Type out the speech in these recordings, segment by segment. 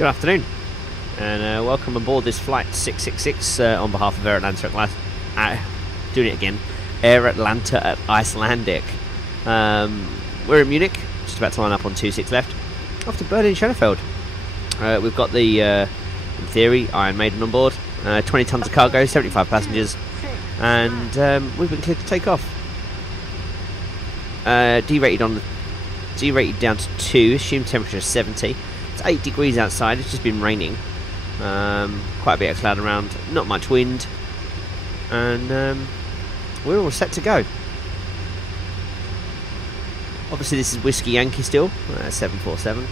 Good afternoon, and welcome aboard this flight 666 on behalf of Air Atlanta doing it again, Air Atlanta at Icelandic. We're in Munich, just about to line up on 26 left, off to Berlin Schönefeld. We've got the, in theory, Iron Maiden on board, 20 tons of cargo, 75 passengers, and we've been cleared to take off. D-rated down to 2, assumed temperature 70. It's 8 degrees outside, it's just been raining. Quite a bit of cloud around, not much wind, and we're all set to go. Obviously this is Whiskey Yankee still, 747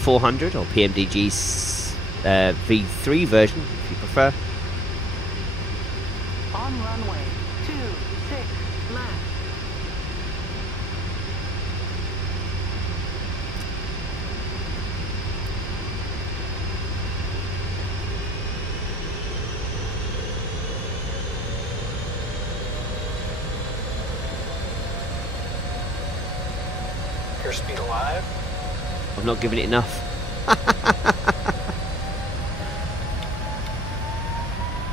400 or PMDG's V3 version if you prefer. On runway 26 left. Airspeed alive. I've not given it enough.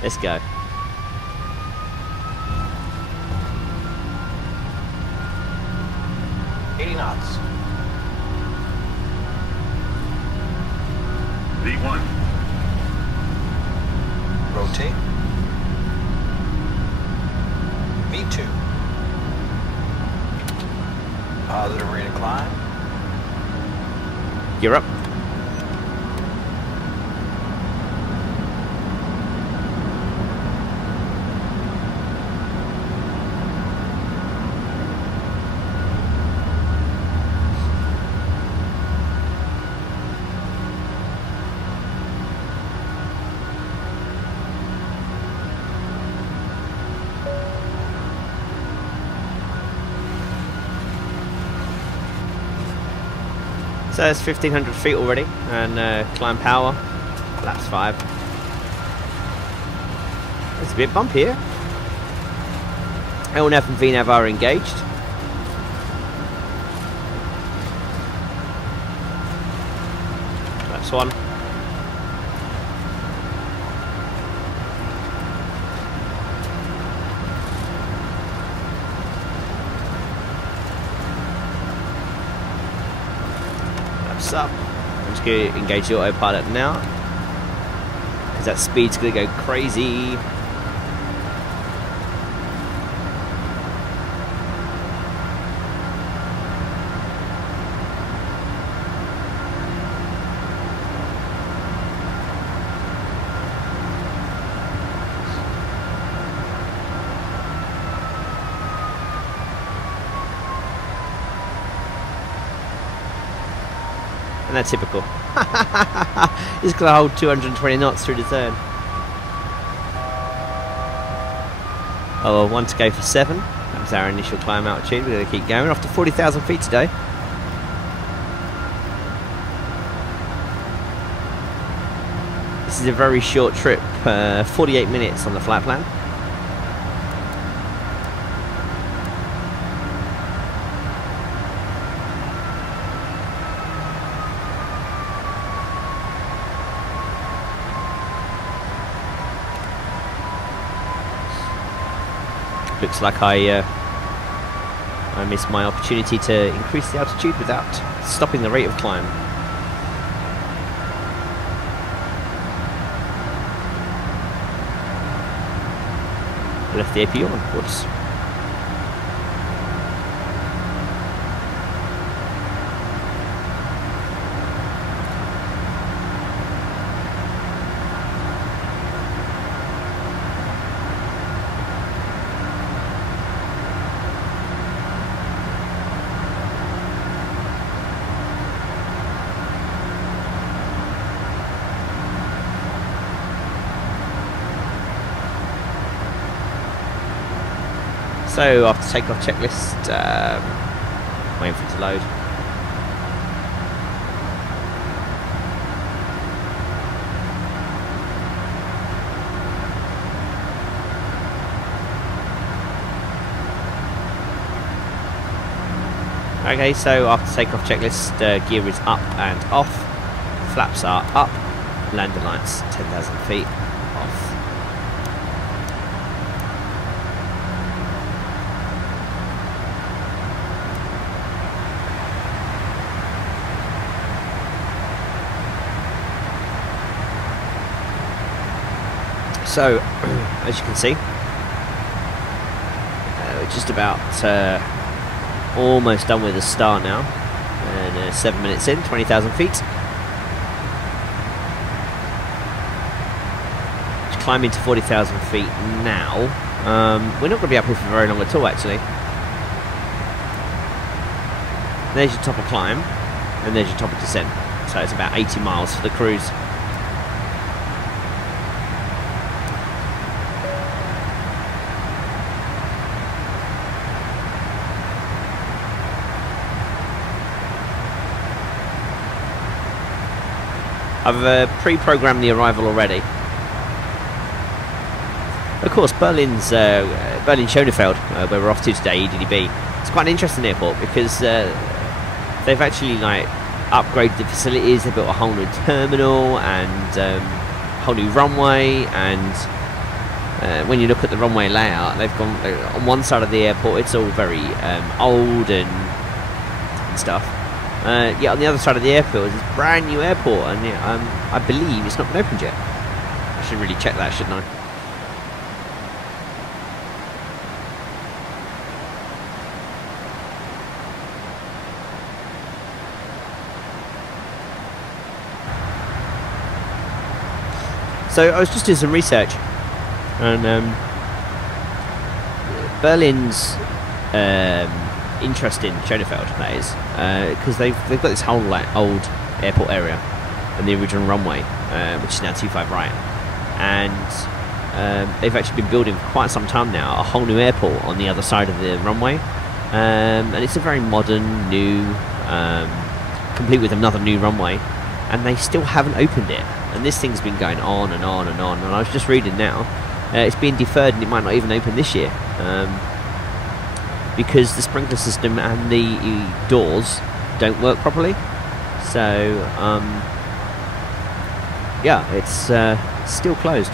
Let's go. Knots. V1. Rotate. V2. Positive rate of climb. You're up. So it's 1500 feet already, and climb power, laps 5. It's a bit bumpy here. LNAV and VNAV are engaged. Laps 1. Up. I'm just going to engage the autopilot now because that speed's going to go crazy. And that's typical. It's going to hold 220 knots through the turn. Oh, well, 1 to go for 7. That was our initial climb altitude. We're going to keep going. Off to 40,000 feet today. This is a very short trip. 48 minutes on the flight plan. Looks like I missed my opportunity to increase the altitude without stopping the rate of climb. I left the AP on. Whoops. So after takeoff checklist, waiting for it to load. Okay, so after takeoff checklist, gear is up and off. Flaps are up. Landing lights 10,000 feet off. So, as you can see, we're just about almost done with the star now, and 7 minutes in, 20,000 feet. Just climbing to 40,000 feet now. We're not going to be up here for very long at all, actually. There's your top of climb, and there's your top of descent. So it's about 80 miles for the cruise. I've pre-programmed the arrival already. Of course, Berlin Schönefeld, where we're off to today, EDDB. It's quite an interesting airport because they've actually like upgraded the facilities. They built a whole new terminal and a whole new runway. And when you look at the runway layout, they've gone on one side of the airport. It's all very old and stuff. Yeah, on the other side of the airport is this brand new airport, and I believe it's not been opened yet. I should really check that, shouldn't I? So I was just doing some research, and Berlin's interest in Schönefeld, that is, because they've got this whole like old airport area and the original runway, which is now 25 right, and they've actually been building for quite some time now a whole new airport on the other side of the runway, and it's a very modern, new, complete with another new runway, and they still haven't opened it. And this thing's been going on and on and on, and I was just reading now, it's being deferred and it might not even open this year. Because the sprinkler system and the doors don't work properly. So, yeah, it's still closed.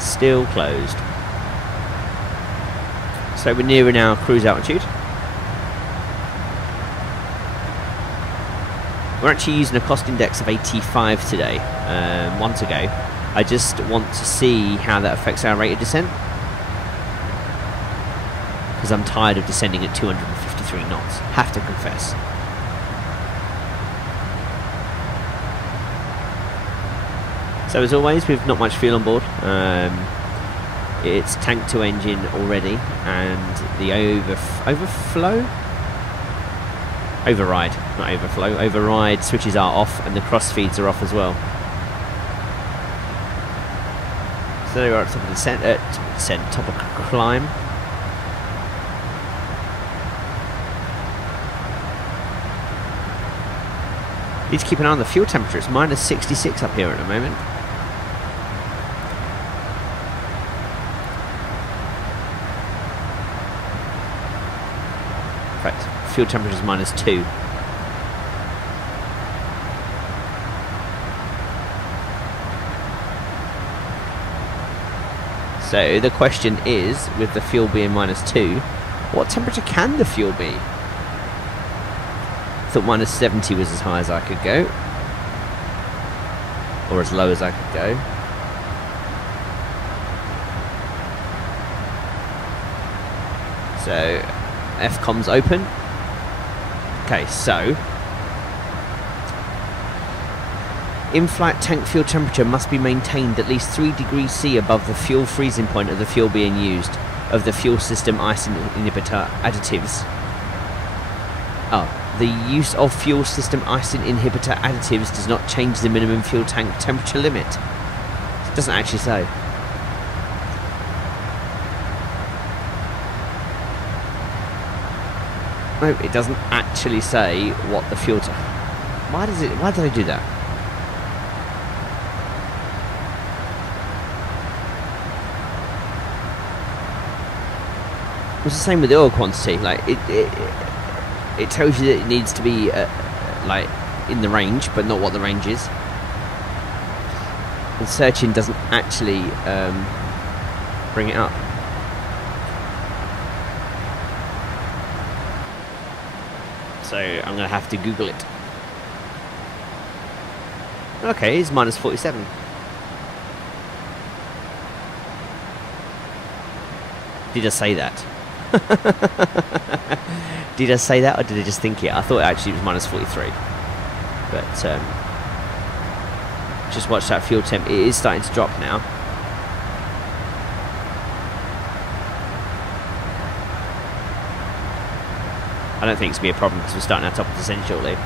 Still closed. So we're nearing our cruise altitude. We're actually using a cost index of 85 today, one to go. I just want to see how that affects our rate of descent, because I'm tired of descending at 253 knots, have to confess. So as always, we've not much fuel on board. It's tank to engine already, and the override switches are off, and the cross feeds are off as well. So there we are at top of descent, top of climb. Need to keep an eye on the fuel temperature. It's minus 66 up here at the moment. In fact, fuel temperature is minus 2. So the question is, with the fuel being minus 2, what temperature can the fuel be? I thought minus 70 was as high as I could go, or as low as I could go. So FCOM's open. Okay, so in-flight tank fuel temperature must be maintained at least 3 degrees C above the fuel freezing point of the fuel being used, of the fuel system ice inhibitor additives. The use of fuel system ice inhibitor additives does not change the minimum fuel tank temperature limit. It doesn't actually say. No, it doesn't actually say what the fuel tank. Why do they do that? It's the same with the oil quantity. Like it tells you that it needs to be like in the range, but not what the range is. And searching doesn't actually bring it up. So I'm going to have to Google it. Okay, it's minus 47. Did I say that? Did I say that, or did I just think it? I thought actually it was minus 43. But just watch that fuel temp. It is starting to drop now. I don't think it's going to be a problem because we're starting our top of descent shortly.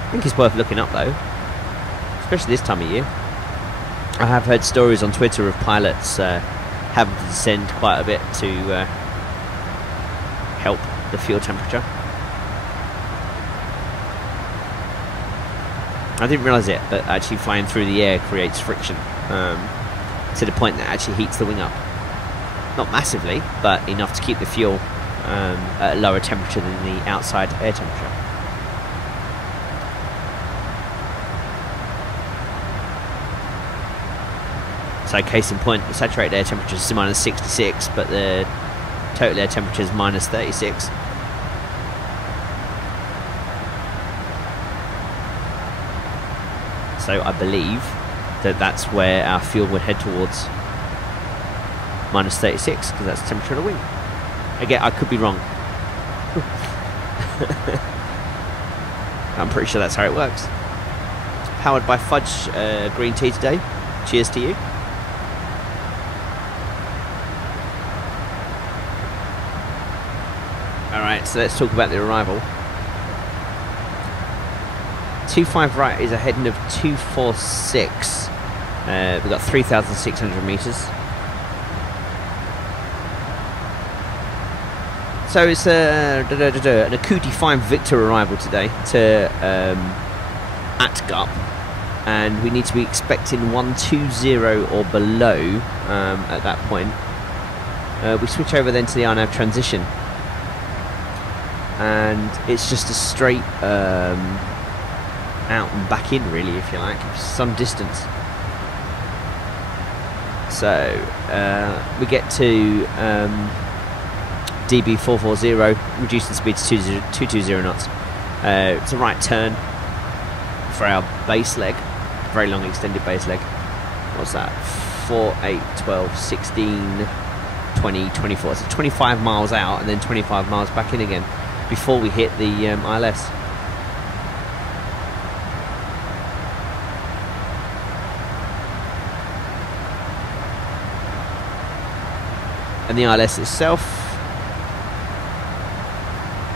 I think it's worth looking up though, especially this time of year. I have heard stories on Twitter of pilots having to descend quite a bit to help the fuel temperature. I didn't realise it, but actually flying through the air creates friction to the point that actually heats the wing up. Not massively, but enough to keep the fuel at a lower temperature than the outside air temperature. So case in point, the saturated air temperature is minus 66, but the total air temperature is minus 36. So I believe that that's where our fuel would head towards, minus 36, because that's the temperature of the wing. Again, I could be wrong. I'm pretty sure that's how it works. Powered by Fudge green tea today. Cheers to you. Alright, so let's talk about the arrival. 25 right is ahead of 246. We've got 3,600 meters. So it's an Akuti 5 Victor arrival today to Atgup, and we need to be expecting 120 or below at that point. We switch over then to the RNAV transition, and it's just a straight out and back in, really, if you like, some distance. So we get to DB 440, reducing speed to 220 knots. It's a right turn for our base leg, very long extended base leg. What's that? 4, 8, 12, 16, 20, 24. So 25 miles out and then 25 miles back in again before we hit the ILS. And the ILS itself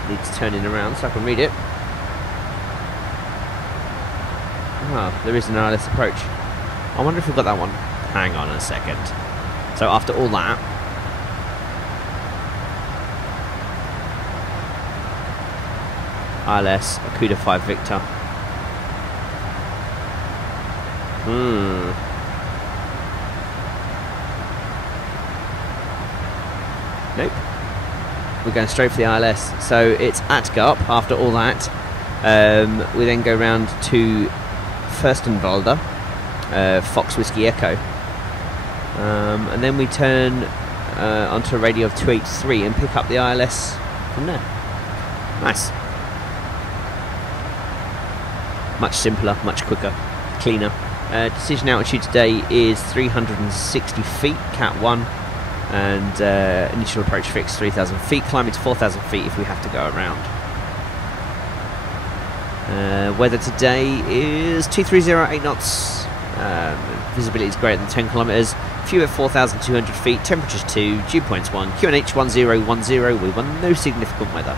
needs turning around so I can read it. Oh, there is an ILS approach. I wonder if we've got that one. Hang on a second. So after all that, ILS, Akuta 5 Victor. Nope. We're going straight for the ILS. So it's Atgup after all that. We then go round to Fürstenwalde, Fox Whiskey Echo. And then we turn onto a radio of 283 and pick up the ILS from there. Nice. Much simpler, much quicker, cleaner. Decision altitude today is 360 feet, Cat 1. And initial approach fix 3,000 feet, climbing to 4,000 feet if we have to go around. Weather today is 2308 knots. Visibility is greater than 10 kilometers. Fuel at 4,200 feet. Temperatures 2. Dew points 1. QNH 1010. We want no significant weather.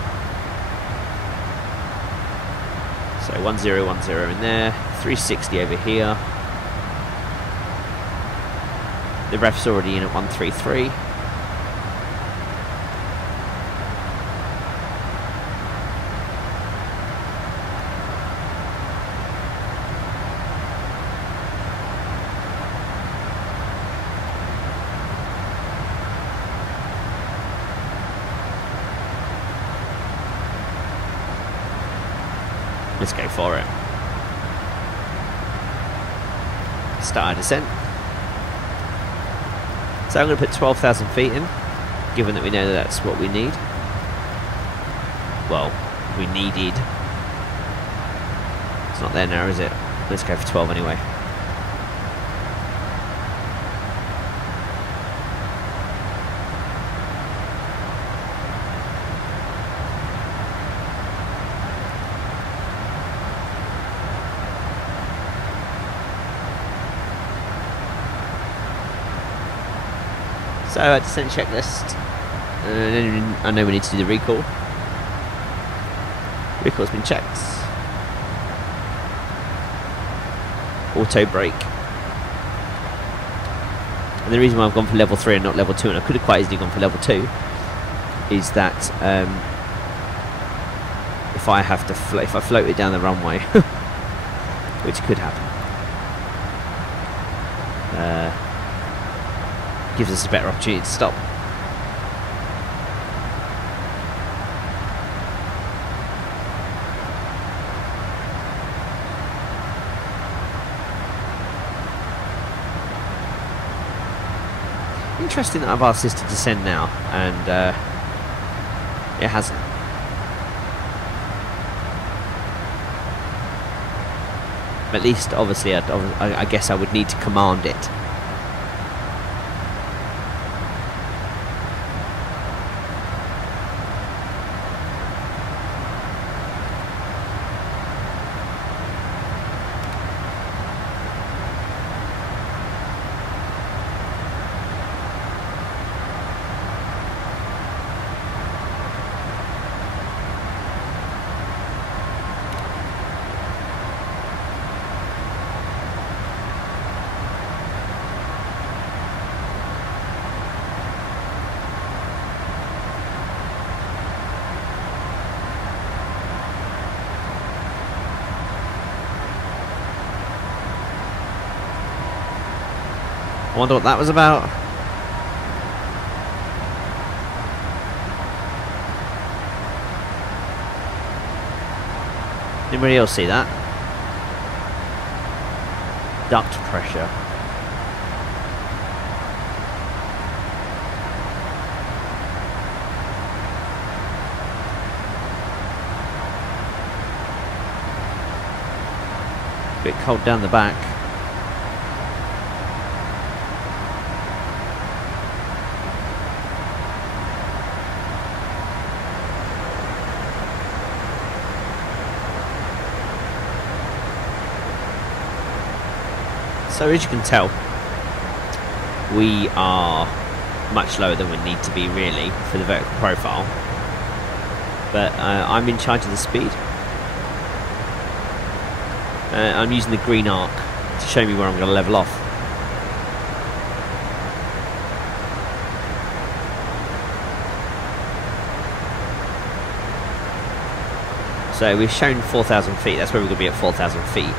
So 1010 in there. 360 over here. The ref's already in at 133. Let's go for it. Start our descent. So I'm going to put 12,000 feet in, given that we know that that's what we need. Well, we needed. It's not there now, is it? Let's go for 12 anyway. So descent checklist. I know we need to do the recall. Recall's been checked. Auto brake. And the reason why I've gone for level 3 and not level 2, and I could have quite easily gone for level 2, is that if I have to if I float it down the runway, which could happen, gives us a better opportunity to stop. Interesting that I've asked this to descend now, and it hasn't. At least, obviously, I guess I would need to command it. I wonder what that was about. Anybody else see that? Duct pressure. Bit cold down the back. So as you can tell, we are much lower than we need to be really for the vertical profile, but I'm in charge of the speed. I'm using the green arc to show me where I'm going to level off. So we've shown 4,000 feet, that's where we're going to be at 4,000 feet.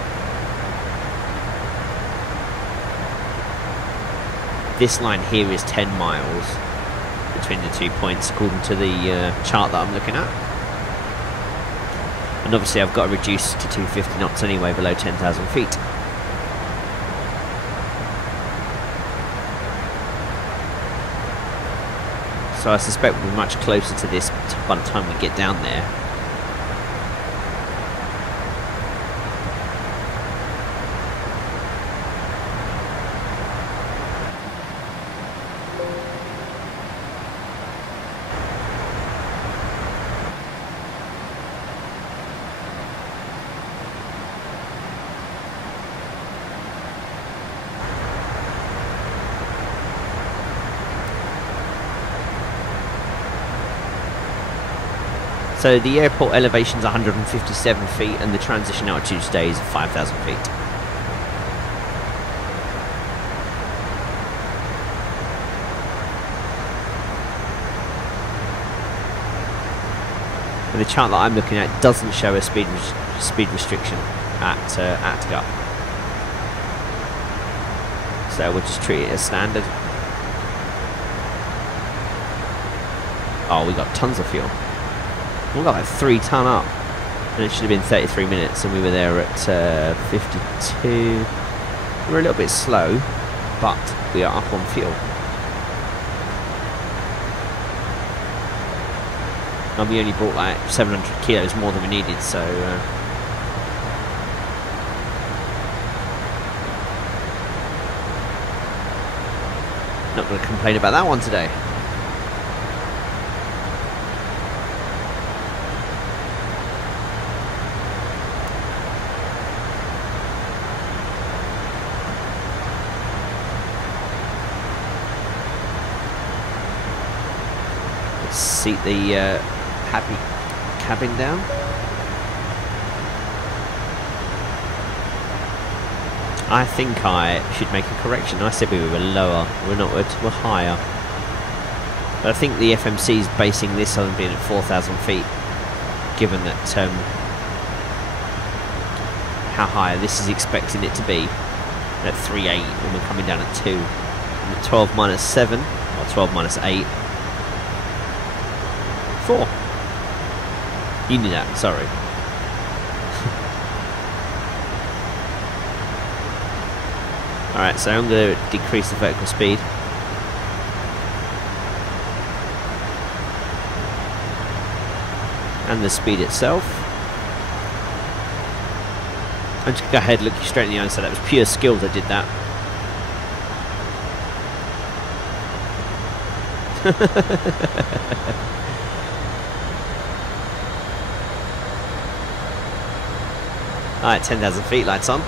This line here is 10 miles between the 2 points according to the chart that I'm looking at. And obviously I've got to reduce to 250 knots anyway below 10,000 feet. So I suspect we'll be much closer to this by the time we get down there. So the airport elevation is 157 feet and the transition altitude today is 5,000 feet. And the chart that I'm looking at doesn't show a speed restriction at GUP. So we'll just treat it as standard. Oh, we got tons of fuel. We've got like 3 ton up. And it should have been 33 minutes, and we were there at 52. We're a little bit slow, but we are up on fuel. And we only brought like 700 kilos more than we needed, so not going to complain about that one today. Let's seat the happy cabin down. I think I should make a correction. I said we were lower. We're not. We're higher. But I think the FMC is basing this on being at 4,000 feet, given that how high this is expecting it to be at 3.8 when we're coming down at 2. And 12 minus 7 or 12 minus 8. 4. You knew that. Sorry. Alright, so I'm going to decrease the vertical speed. And the speed itself. I'm just going to go ahead and look you straight in the eye and say that was pure skill that did that. Alright, 10,000 feet, lights on.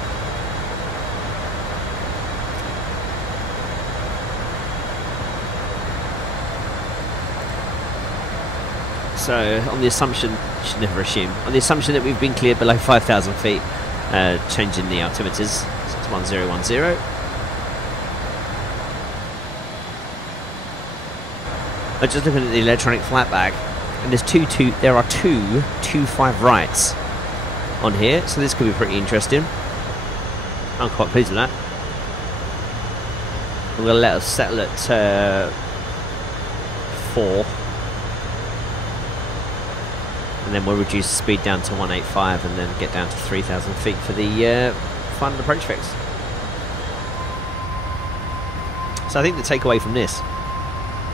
So, on the assumption, you should never assume, on the assumption that we've been cleared below 5,000 feet, changing the altimeters, so it's 1010. I'm just looking at the electronic flat bag, and there are two 2.5 rights on here, so this could be pretty interesting. I'm quite pleased with that. I'm going to let us settle at 4. And then we'll reduce the speed down to 185 and then get down to 3,000 feet for the final approach fix. So I think the takeaway from this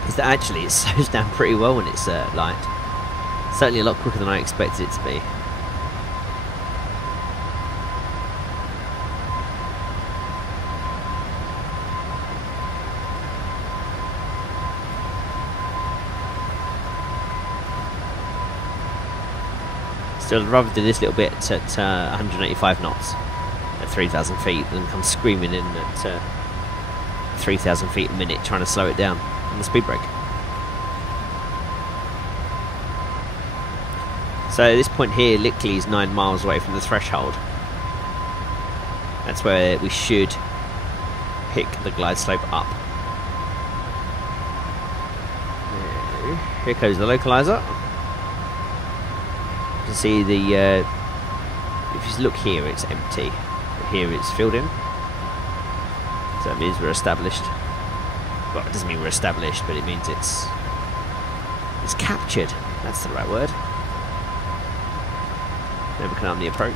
is that actually it slows down pretty well when it's light. Certainly a lot quicker than I expected it to be. Still, I'd rather do this little bit at 185 knots at 3,000 feet than come screaming in at 3,000 feet a minute trying to slow it down on the speed brake. So this point here literally is 9 miles away from the threshold. That's where we should pick the glide slope up. Here goes the localizer. You can see the if you look here, it's empty, but here it's filled in, so that means we're established. Well, it doesn't mean we're established, but it means it's captured. That's the right word. Then we can arm the approach.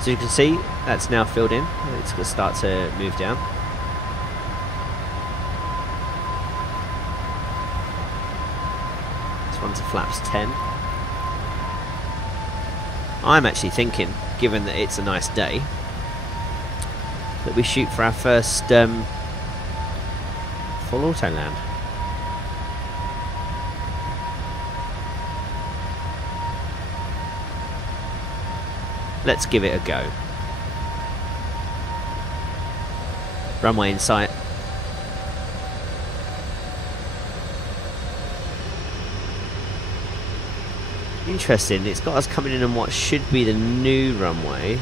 So you can see that's now filled in. It's going to start to move down. This one's a flaps 10. I'm actually thinking, given that it's a nice day, that we shoot for our first full Autoland. Let's give it a go. Runway in sight. Interesting, it's got us coming in on what should be the new runway.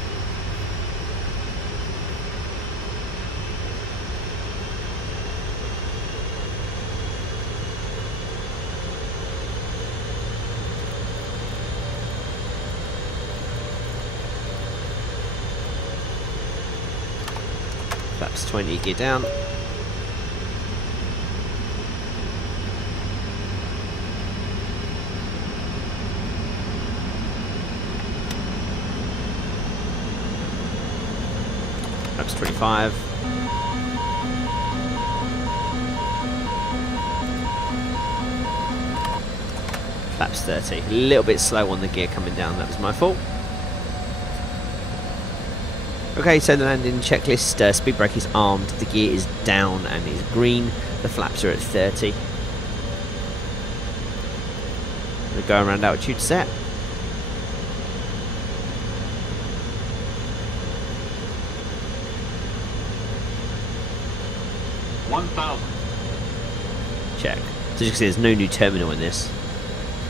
Flaps 20, gear down. Flaps 25. Flaps 30. A little bit slow on the gear coming down, that was my fault. Okay, so the landing checklist, speed brake is armed, the gear is down and is green, the flaps are at 30. We're going around altitude set. Check. So you can see there's no new terminal in this,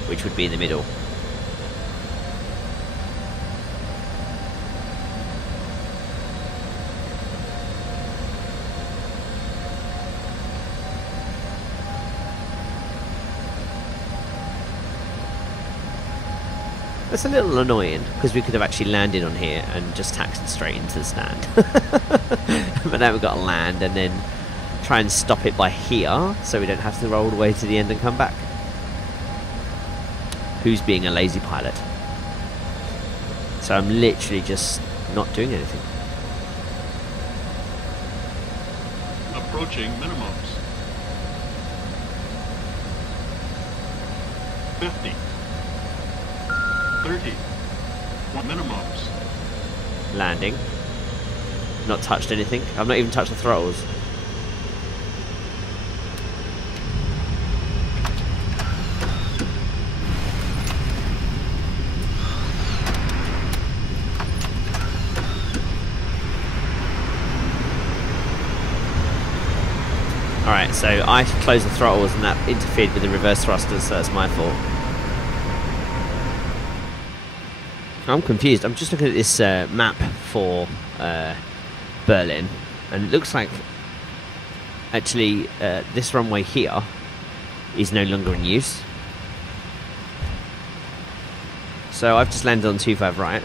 which would be in the middle. That's a little annoying, because we could have actually landed on here and just taxied straight into the stand. But now we've got to land and then try and stop it by here, so we don't have to roll all the way to the end and come back. Who's being a lazy pilot? So I'm literally just not doing anything. Approaching minimums. 50. 30. Minimums. Landing. Not touched anything. I've not even touched the throttles. Alright, so I closed the throttles and that interfered with the reverse thrusters, so that's my fault. I'm confused. I'm just looking at this map for Berlin, and it looks like actually this runway here is no longer in use. So I've just landed on 25 right,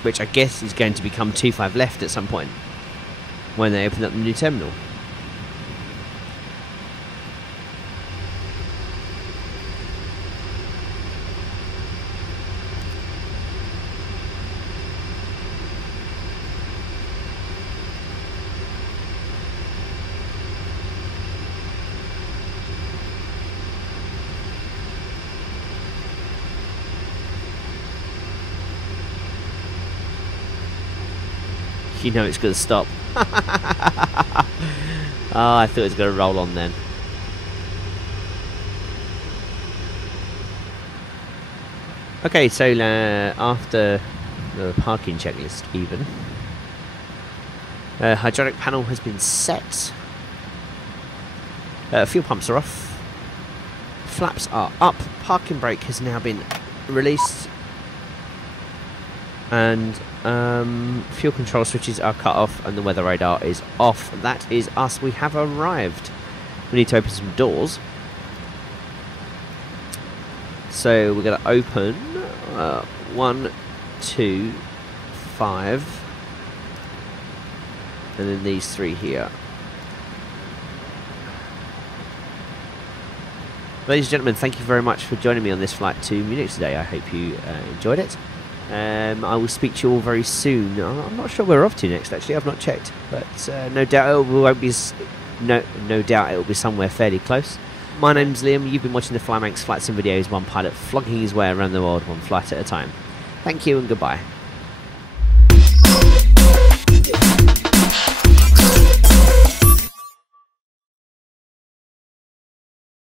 which I guess is going to become 25 left at some point when they open up the new terminal. You know it's going to stop. Oh, I thought it was going to roll on then. Okay, so after the parking checklist even, hydraulic panel has been set. Fuel pumps are off. Flaps are up. Parking brake has now been released. And fuel control switches are cut off and the weather radar is off. That is us. We have arrived. We need to open some doors. So we're going to open 1, 2, 5, and then these 3 here. Ladies and gentlemen, thank you very much for joining me on this flight to Munich today. I hope you enjoyed it. I will speak to you all very soon. I'm not sure where we're off to next, actually. I've not checked, but no doubt it won't be. No doubt it will be somewhere fairly close. My name's Liam. You've been watching the Flymanx Flight Sim videos. One pilot flogging his way around the world, one flight at a time. Thank you and goodbye.